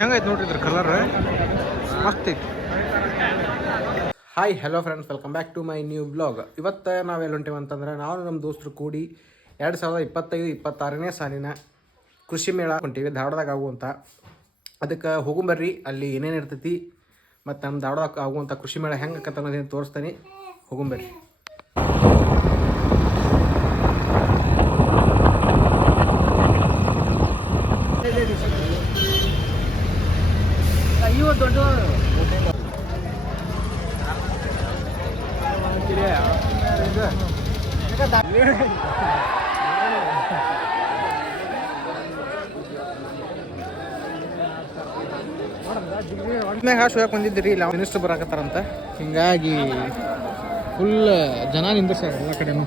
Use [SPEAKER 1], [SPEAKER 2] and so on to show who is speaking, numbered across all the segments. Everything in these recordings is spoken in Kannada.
[SPEAKER 1] ಹೆಂಗೈತೆ ನೋಡ್ರಿ ಕಲರ್ ಮಸ್ತ್ ಐತಿ hi hello friends welcome back to my new blog ಇವತ್ತು ನಾವು ಹೊಂಟೀವಿ ಅಂತಂದ್ರೆ ನಾವು ನಮ್ಮ ದೋಸ್ತರು ಕೂಡಿ ಎರಡು ಸಾವಿರದ ಇಪ್ಪತ್ತೈದು, ಇಪ್ಪತ್ತಾರನೇ ಸಾಲಿನ ಕೃಷಿ ಮೇಳ ಹೊಂಟೀವಿ, ಧಾರವಾಡದಾಗ ಆಗುವಂಥ ಅದಕ್ಕೆ ಹೋಗುಂಬರ್ರಿ ಅಲ್ಲಿ ಏನೇನು ಇರ್ತೈತಿ, ಮತ್ತು ನಮ್ಮ ಧಾರವಾಡದಾಗ ಆಗುವಂಥ ಕೃಷಿ ಮೇಳ ಹೆಂಗೆ ಅನ್ನೋದೇನು ತೋರಿಸ್ತಾನೆ. ಹೋಗುಂಬರ್ರಿ ಮ್ಯಾಗ ಶೋಯಕ್ಕೆ ಬಂದಿದ್ದೀರಿ ಇಲ್ಲ ಮಿನಿಸ್ಟರ್ ಬರಾಕತ್ತಾರಂತ. ಹಿಂಗಾಗಿ ಫುಲ್ ಜನ ನಿಂದಿರ್ಸ್ಯಾರ ಎಲ್ಲ ಕಡೆನೂ.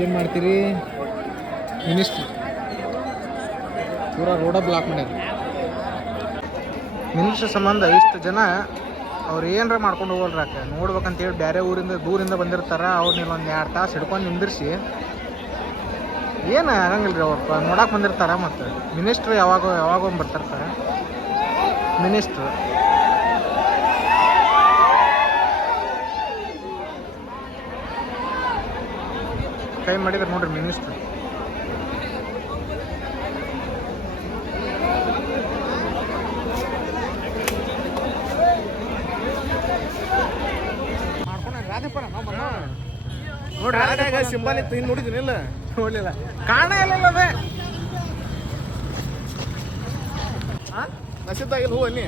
[SPEAKER 1] ಏನು ಮಾಡ್ತೀರಿ? ಮಿನಿಸ್ಟ್ರಿ ಪೂರ ರೋಡ ಬ್ಲಾಕ್ ಮಾಡ್ಯಾರ ಮಿನಿಸ್ಟ್ರ್ ಸಂಬಂಧ ಇಷ್ಟು ಜನ ಅವ್ರು ಏನರ ಮಾಡ್ಕೊಂಡು ಹೋಗಲ್ರಾಕ ನೋಡ್ಬೇಕಂತೇಳಿ ಬೇರೆ ಊರಿಂದ, ದೂರಿಂದ ಬಂದಿರ್ತಾರೆ. ಅವ್ರನ್ನ ಒಂದು ಎರಡು ತಾಸು ಹಿಡ್ಕೊಂಡು ನಿಂದಿರ್ಸಿ. ಏನು ಆಗಂಗಿಲ್ರಿ ರೀ ಅವ್ರು ನೋಡಕ್ಕೆ ಬಂದಿರ್ತಾರೆ ಮತ್ತು. ಮಿನಿಸ್ಟ್ರ್ ಯಾವಾಗ ಯಾವಾಗ ಒಂದು ಬರ್ತಿರ್ತಾರೆ ಮಿನಿಸ್ಟ್ರ್ ಕೈ ಮಾಡಿದ್ರೆ ನೋಡ್ರಿ ಮಿನಿಸ್ಟ್ರಿ
[SPEAKER 2] ನೋಡ್ರಿ ಸಿಂಬಲ್ ಇತ್ತು ಹಿಂಗೆ ನೋಡಿದ್ದೀನಿ ಇಲ್ಲ.
[SPEAKER 1] ನೋಡ್ಲಿಲ್ಲ. ಕಾಣ ಇಲ್ಲ ಅದೇ.
[SPEAKER 2] ನಶಿದ್ದಾಗಿಲ್ಲ ಹೂ ಅನ್ನಿ.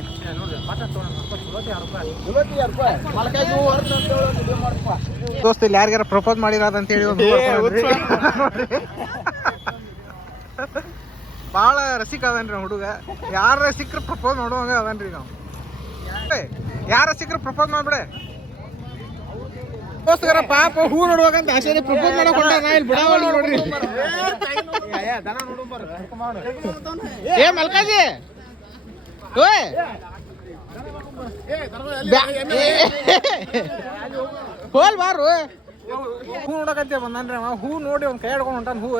[SPEAKER 1] ದೋಸ್ತ ಇಲ್ಲಿ ಯಾರಿಗಾರ ಪ್ರಪೋಸ್ ಮಾಡಿರೋದು ಅಂತ ಹೇಳಿ ಒಂದು ಭಾಳ ರಸಿಕ ಅದನ್ರಿ ಹುಡುಗ. ಯಾರ ಸಿಕ್ಕ್ರೆ ಪ್ರಪೋಸ್ ಮಾಡುವಂಗ ಅದನ್ರಿ ನಾವು. ಯಾರ ಸಿಕ್ಕ್ರೆ ಪ್ರಪೋಸ್ ಮಾಡ್ಬಿಡೆ? ದೋಸ್ತಗಾರ ಪಾಪ ಹೂ ನೋಡುವಾಗಂತ ಆಸೆ ಪ್ರಪೋಸ್ ಮಾಡಕ್ ಹೊಂಟ ನಾ ಇಲ್ಲಿ ಬಿಡಾವಲ್ಲ ನೋಡ್ರಿ. ಏ ಮಲ್ಕಾಜಿ. ಓಯ್ ಹೋಲ್ ಬಾರು ಹೂ ನೋಡಕತ್ತೆ ಬಂದ್ರೆ ಅವ ಹೂ ನೋಡಿ ಅವ್ನ ಕೈ ಹಿಡ್ಕೊಂಡು ಹೊಂಟಾನ ಹೂ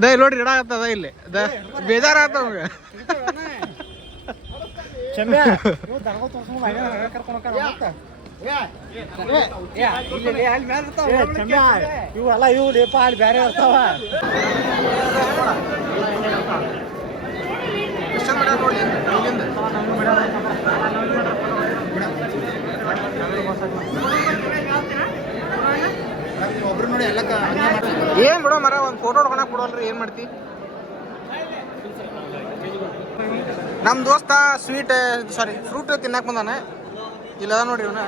[SPEAKER 1] ದ ನೋಡಿ ಆಗ್ತದ ಇಲ್ಲಿ ದ ಬೇಜಾರಾತ ಅವಂಗ
[SPEAKER 2] ಇವೆಲ್ಲ ಇವು ಲೇಪ ಅಲ್ಲಿ ಬೇರೆ ಇರ್ತಾವ
[SPEAKER 1] ಎಷ್ಟು ಮಾಡ್ಯಾರ ನೋಡಿ. ಇಲ್ಲಿಂದ.
[SPEAKER 2] ಒಬ್ರು ನೋಡಿ ಎಲ್ಲ
[SPEAKER 1] ಏನ್ ಬಿಡೋ ಮರ ಒಂದು ಫೋಟೋ ಹೊಡ್ಕೊಳಕ್ ಬಿಡೋಲ್ರಿ ಏನ್ ಮಾಡ್ತಿ? ನಮ್ ದೋಸ್ತ ಸ್ವೀಟ್ ಸಾರಿ ಫ್ರೂಟ್ ತಿನ್ನಕ್ ಬಂದಾನೆ. ಇಲ್ಲ ನೋಡ್ರಿ ಇವನ.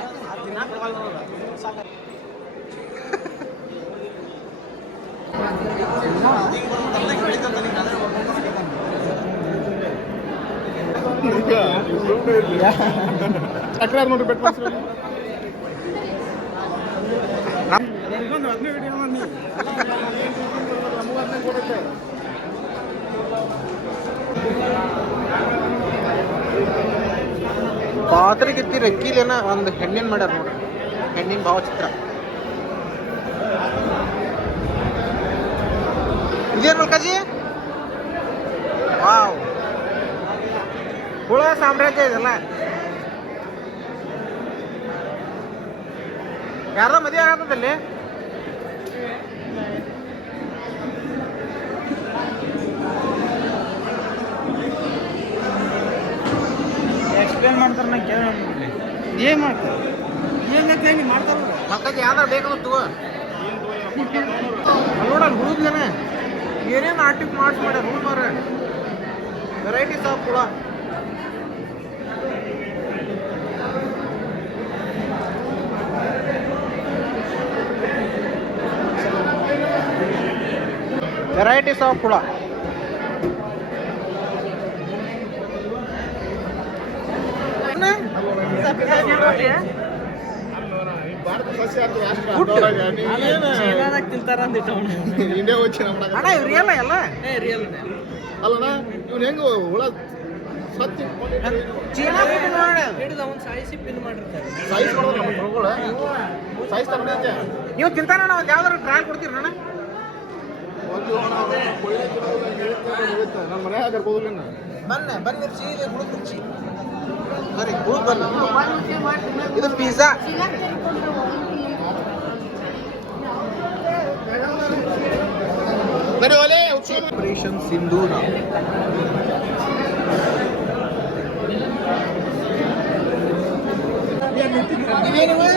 [SPEAKER 2] ತಕ್ರಾರ್ ನೋಡಿ ಬೆಟ್
[SPEAKER 1] ಪಾತ್ರೆಗಿತ್ತಿ ರೆಕ್ಕಿಲೇನ ಒಂದು ಹೆಣ್ಣಿನ ಮಾಡ್ಯಾರ ನೋಡ್ರಿ. ಹೆಣ್ಣಿನ ಭಾವಚಿತ್ರ. ಇದೇನ್ ಮಲ್ಕಾಜಿ? ವಾವ್. ಹುಳ ಸಾಮ್ರಾಜ್ಯ ಇದೆಲ್ಲ. ಯಾರ ಮದುವೆ ಆಗತ್ತದಲ್ಲಿ
[SPEAKER 2] ಎಕ್ಸ್ಪ್ಲೇನ್ ಮಾಡ್ತಾರೆ ನಾ ಕೇಳಿ ಏನ್ ಮಾಡ್ತಾರೆ? ಏನ್ ಹೆಂಗೆ ಮಾಡ್ತಾರ
[SPEAKER 1] ಮಕ್ಕಳಿಗೆ ಯಾವ್ದಾರು ಬೇಕು ತಗೋ. ನೋಡಲ್ಲ ಹುಡುಗ್ಲೇನ ಏನೇನು ಆರ್ಟಿಕ್ ಮಾಡ್ಸ್ ಮಾಡ್ಯಾರ ಹುಡುಗ ವೆರೈಟೀಸ್ ಆಫ್ ಹುಳ. ವೆರೈಟೀಸ್ ಆಫ್
[SPEAKER 2] ಇಂಡಿಯಾ ಹೋಗಿ
[SPEAKER 1] ಅಣ್ಣ ಇವ್ ರಿಯಲ್
[SPEAKER 2] ಅಲ್ಲಣ್ಣ ಇವ್ನು ಹೆಂಗ ಹುಳ ಸತ್ತಿ
[SPEAKER 1] ಚೀನಾ ಬಿಟ್ಟು ನೋಡಿ.
[SPEAKER 3] ಹಿಡಿದ ಅವ್ನು ಸಾಯಿಸಿ ಪಿನ್ ಮಾಡಿರ್ತಾರೆ.
[SPEAKER 2] ಮಾಡೋದು
[SPEAKER 1] ನೀವು ತಿಂತಾನ ನಾವು ಯಾವ್ದಾರು ಟ್ರಯಲ್ ಕೊಡ್ತೀರಿ ನಾನು
[SPEAKER 4] ನಮ್ಮ ಮನ್ಯಾಗ ಕರ್ಕೋದಿಲ್ಲ
[SPEAKER 1] ಬನ್ನಿ ಬನ್ನಿ ರುಚಿ ಇದೆ ಹುಡುಗ ರುಚಿ ಸರಿ ಹುಡುಗ ಬನ್ನಿ ಇದು ಪಿಜ್ಜಾ ಆಪರೇಷನ್ ಸಿಂಧೂರ ಇದೇನಿವೆ?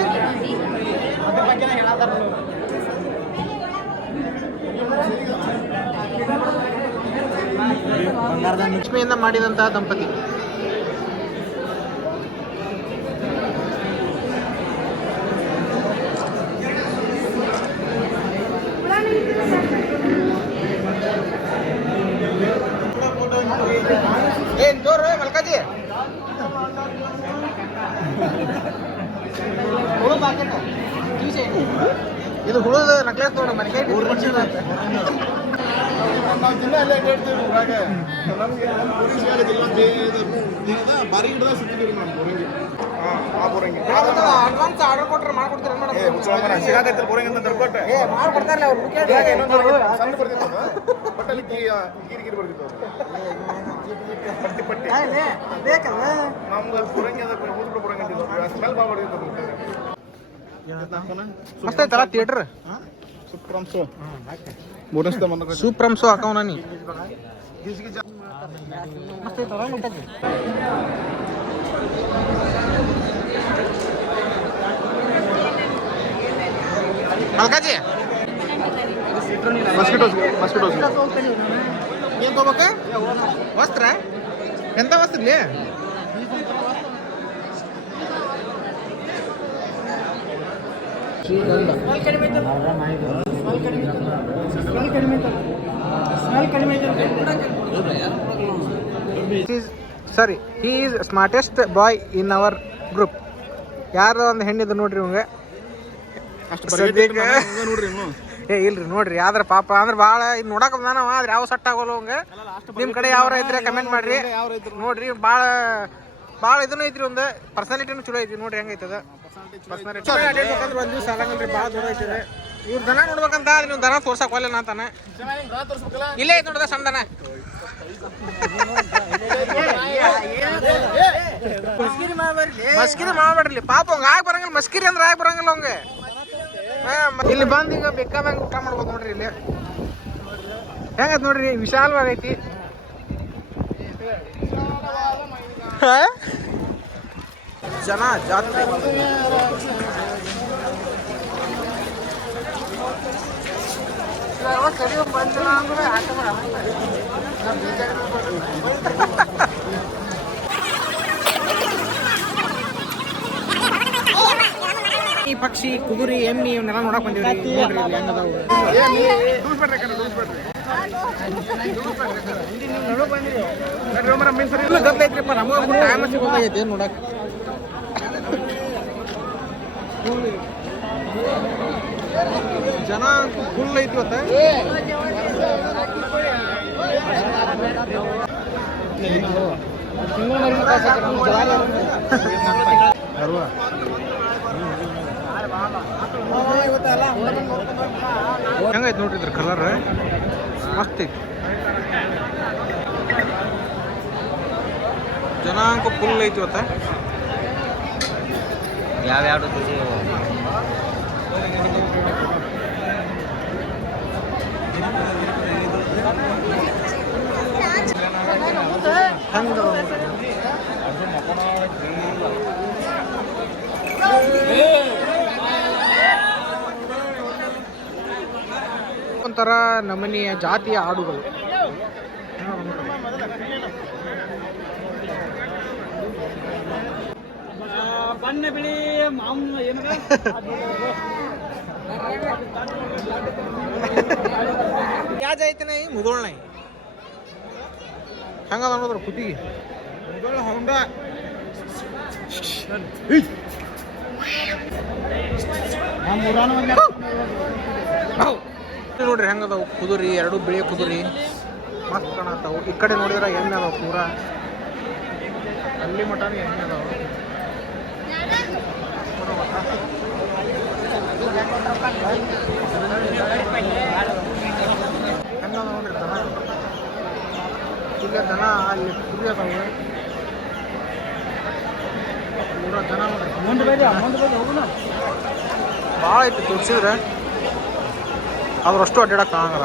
[SPEAKER 1] ಲಕ್ಷ್ಮಿಯಿಂದ ಮಾಡಿದಂತಹ ದಂಪತಿ ಏನ್ ಜೋರು ಮಲ್ಕಾಜಿ ಹುಳು ಪಾಕೆಟ್ ಇದು ಹುಳುದ ನಕ್ಲೆಸ್ ನೋಡು ಮನೆಗೆ
[SPEAKER 4] ನಾವು ದಿನ ಅಲ್ಲೇ ಹೇಳ್ತೀವಿ ಊರಾಗ ನಮ್ಗೆ ನಮ್ಮ ಪೊಲೀಸ್ ಆಗೋದಿಲ್ಲ ಬಾರಿ ಹಿಡ್ದ ಸಿಕ್ಕಿದ್ರಿ ನಮ್ಮ ಬೋರಂಗಿ ಆ ಬೋರಂಗಿ
[SPEAKER 1] ಅಡ್ವಾನ್ಸ್ ಆರ್ಡರ್ ಕೊಟ್ರೆ ಮಾಡ್ಕೊಡ್ತೀರ
[SPEAKER 4] ಏ ಮುಚ್ಚಳಮ್ಮನ ಸಿಗಾಕೈತಿ ಬೋರಂಗಿ ಅಂತ ತರ್ಕೊಟ್ಟೆ
[SPEAKER 1] ಏ ಮಾಡ್ಕೊಡ್ತಾರಲ್ಲ ಅವ್ರು
[SPEAKER 4] ಸಣ್ಣ ಬರ್ತಿತ್ತು ಬಟ್ ಅಲ್ಲಿ ಗೀ ಗೀರಿ ಗೀರಿ ಬರ್ತಿತ್ತು ಪಟ್ಟಿ ಪಟ್ಟಿ
[SPEAKER 1] ಬೇಕಲ್ಲ
[SPEAKER 4] ನಮ್ದು ಬೋರಂಗಿ ಅದ ಊದ್ಬಿಡ ಬೋರಂಗಿ ಅಂತಿದ್ದು ಸ್ಮೆಲ್ ಭಾಳ ಬರ್ತಿತ್ತು
[SPEAKER 1] ಮಸ್ತ್ ಐತಲ್ಲ ಥಿಯೇಟರ್ ಸೂಪ್ರಮ್ಸು ಹಾಕವನ ನೀ. ಮಸ್ತ್ ಐತಲ್ಲ ಮುಟ್ಟಕ್ಕೆ ಮಲ್ಕಾಜಿ?
[SPEAKER 4] ಮಸ್ಕಿಟೋಸ್ ಮಸ್ಕಿಟೋಸ್
[SPEAKER 1] ಏನ್ ತಗೋಬೇಕ? ವಸ್ತ್ರ? ಎಂತ ವಸ್ತ್ರ ಸರಿ he is smartest boy in our group ಯಾರ್ದೋ ಒಂದು ಹೆಣ್ಣಿದ್ದು ನೋಡ್ರಿ ಇವಂಗೆ ಏ ಇಲ್ರಿ ನೋಡ್ರಿ ಯಾವ್ದ್ರ ಪಾಪ ಅಂದ್ರೆ ಭಾಳ ಇದು ನೋಡಕ್ ಬಂದಾನವ ಆದ್ರೆ ಯಾವ ಸಟ್ ಆಗೋಲ್ಲ ಅವಂಗ. ನಿಮ್ಮ ಕಡೆ ಯಾವ ಇದ್ರೆ ಕಮೆಂಟ್ ಮಾಡ್ರಿ. ನೋಡ್ರಿ ಭಾಳ ಭಾಳ ಇದನ್ನ ಐತ್ರಿ ಒಂದು ಪರ್ಸನಾಲಿಟಿನೂ ಚಲೋ ಐತಿ ನೋಡ್ರಿ ಹೆಂಗೈತದ. ಒಂದ್ ದಿವಸ ಭಾಳ ದೂರ ಐತಿದೆ ಇವ್ರ ದನ ನೋಡ್ಬೇಕಂತ ನೀವು ದನ ತೋರ್ಸಕ್ ಅಂತಾನೆ ಇಲ್ಲೇ ಐತಿ ನೋಡ್ದ ಸಣ್ಣ ದನ. ಮಸ್ಕಿರಿ ಮಾಡ್ಬೇಡ್ರಿ. ಪಾಪ ಹಂಗ ಆಗಿ ಬರಂಗಿಲ್ಲ. ಮಸ್ಕಿರಿ ಅಂದ್ರೆ ಆಗಿ ಬರಂಗಿಲ್ಲ ಹಂಗ ಇಲ್ಲಿ ಬಂದ್ ಈಗ ಬೇಕಾದಂಗ ಊಟ ಮಾಡ್ಬೋದು ನೋಡ್ರಿ ಇಲ್ಲಿ. ಹೆಂಗತ್ ನೋಡ್ರಿ ವಿಶಾಲವಾಗೈತಿ? ಜನ ಜಾತ್ರೆ. ಈ ಪಕ್ಷಿ ಕುದುರೆ ಎಮ್ಮಿ ಇವನ್ನೆಲ್ಲ ನೋಡಕ್ ಬಂದಿವಿ ಹೆಂಗದಾವು ಇಲ್ಲ ಗದ್ದೈತ್ರಿಪ್ಪ ನಮಗ ಟೈಮ್ ಸಿಗೋದಾಗೈತಿ ಏನ್ ನೋಡಕ್ ಜನ ಫುಲ್ ಐತಿ ಇವತ್ತ ಹೆಂಗೈತೆ ನೋಡ್ರಿ ಇದ್ರ ಕಲರ್ ಮಸ್ತ್ ಐತಿ ಜನಾಂಕ ಫುಲ್ ಐತಿ ಇವತ್ತ. ಹೆಂಗ ಒಂಥರ ನಮನಿಯ ಜಾತಿಯ ಹಾಡುಗಳು.
[SPEAKER 2] ಬಣ್ಣ ಬಿಳಿ ಮಾಮೂಲು ಏನದ?
[SPEAKER 1] ಯಾಜ ಐತಿ ನೈ ಮುದೋಳ್ ನೈ ಹಂಗದ ನೋಡ್ರ ಕುತ್ತಿಗೆ? ಮುದೋಳ ಹೊಂಡ. ನೋಡ್ರಿ ಹೆಂಗದಾವು ಕುದುರಿ ಎರಡು ಬಿಳಿ ಕುದುರಿ. ಮಸ್ತ್ ಕಾಣತ್ತಾವು ಈ ಕಡೆ ನೋಡಿದ್ರೆ ಎಣ್ಣೆ ಅದಾವ ಪೂರ. ಅಲ್ಲಿ ಮಟನು ಎಣ್ಣೆ ಅದಾವ. ನೋಡ್ರಿ ದನ ಅಲ್ಲಿ ಕುರಿ ಅದಾವೆ
[SPEAKER 2] ಹೋಗುಣ
[SPEAKER 1] ಭಾಳ ಐತಿ ತೋರಿಸಿದ್ರೆ. ಅದ್ರಷ್ಟು ಅಡ್ಡಾಡಕ್ಕೆ ಆಗಲ್ಲ.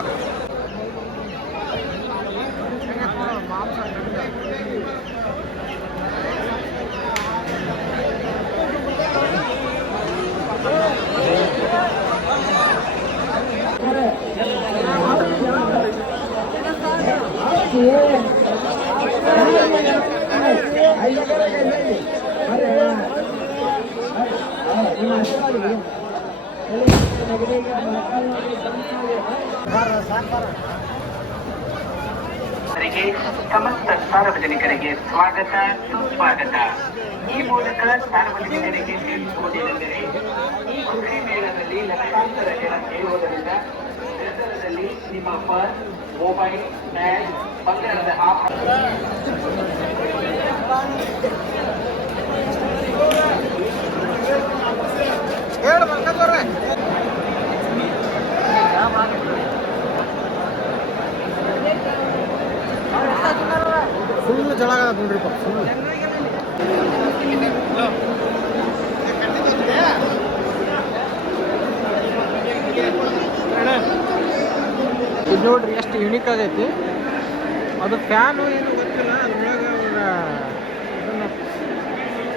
[SPEAKER 5] ಸಮಸ್ತ ಸಾರ್ವಜನಿಕರಿಗೆ ಸ್ವಾಗತ, ಸುಸ್ವಾಗತ. ಈ ಮೂಲಕ ಸಾರ್ವಜನಿಕರಿಗೆ ತಿಳಿಸುವುದೇನೆಂದರೆ ಈ ಕೃಷಿ ಮೇಳದಲ್ಲಿ ಲಕ್ಷಾಂತರ ಜನ ಸೇರುವುದರಿಂದ ನಂತರದಲ್ಲಿ ನಿಮ್ಮ ಪರ್ಸ್ ಮೊಬೈಲ್ ಬ್ಯಾಗ್ ಬಂಗಾರದ ಆಭರಣ
[SPEAKER 1] ಫುಲ್ ಆಗದ ನೋಡ್ರಿಪ್ಪ ಫುಲ್ ಇದು ನೋಡ್ರಿ ಎಷ್ಟು ಯುನಿಕ್ ಆಗೈತಿ. ಅದು ಫ್ಯಾನು ಏನು ಗೊತ್ತಿಲ್ಲ ಅದ್ರೊಳಗೆ ಅವ್ರ ಇದನ್ನ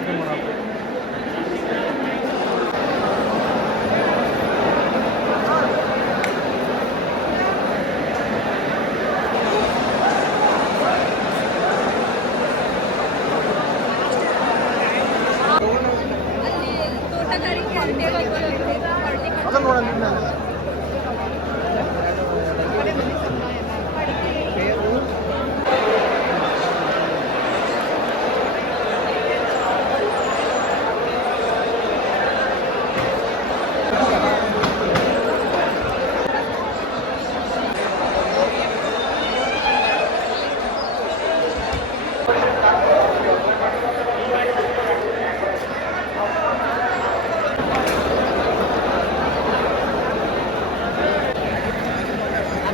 [SPEAKER 1] ಇದು ಮಾಡಾಕ
[SPEAKER 6] ತೋಟಗಾರಿಕೆ ಅಂತೇಳಿ
[SPEAKER 1] ಅದನ್ನ ನೋಡೋಣ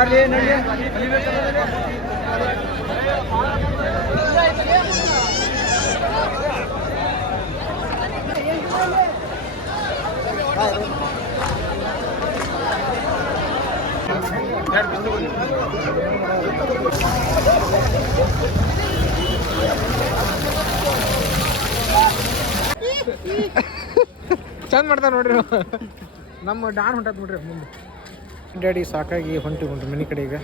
[SPEAKER 2] ಮಾಡಲಿ ನೋಡಿ
[SPEAKER 1] ಚಂದ ಮಾಡ್ತಾರ ನೋಡ್ರಿ. ನಮ್ಮ ಡಾನ್ ಹೊಂಟತ್ ನೋಡ್ರಿ ಮುಂದೆ ಡ್ಯಾಡಿ ಸಾಕಾಗಿ ಹೊಂಟಿ ಉಂಟು ಮನೆ ಕಡೆಗೆ